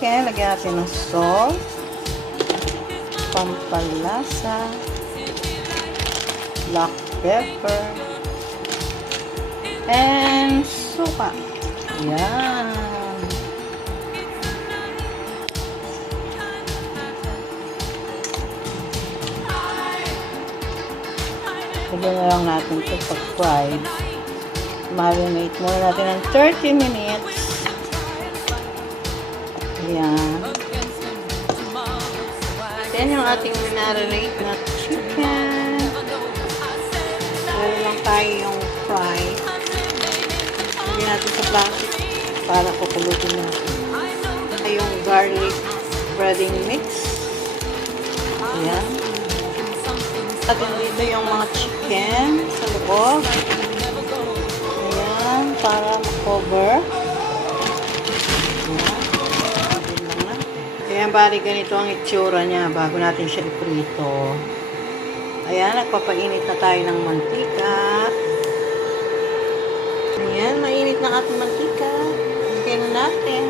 chicken, lagyan natin ng salt, pampalasa, black pepper, and suka. Yan. Lagyan na lang natin ito pag-fried. Marinate muna natin ng 30 minutes. Ayan. Then yung ating minarinate na chicken. Lalo lang tayo yung fry. Lagyan natin sa plastic para kukulutin natin. Yung garlic breading mix. Ayan. At dito yung mga chicken sa loob. Ayan, para ma-cover. Ayan, bali ganito ang itsura niya bago natin siya iprito. Ayan, nagpapainit na tayo ng mantika. Ayan, mainit na ating mantika. Lagyan na natin.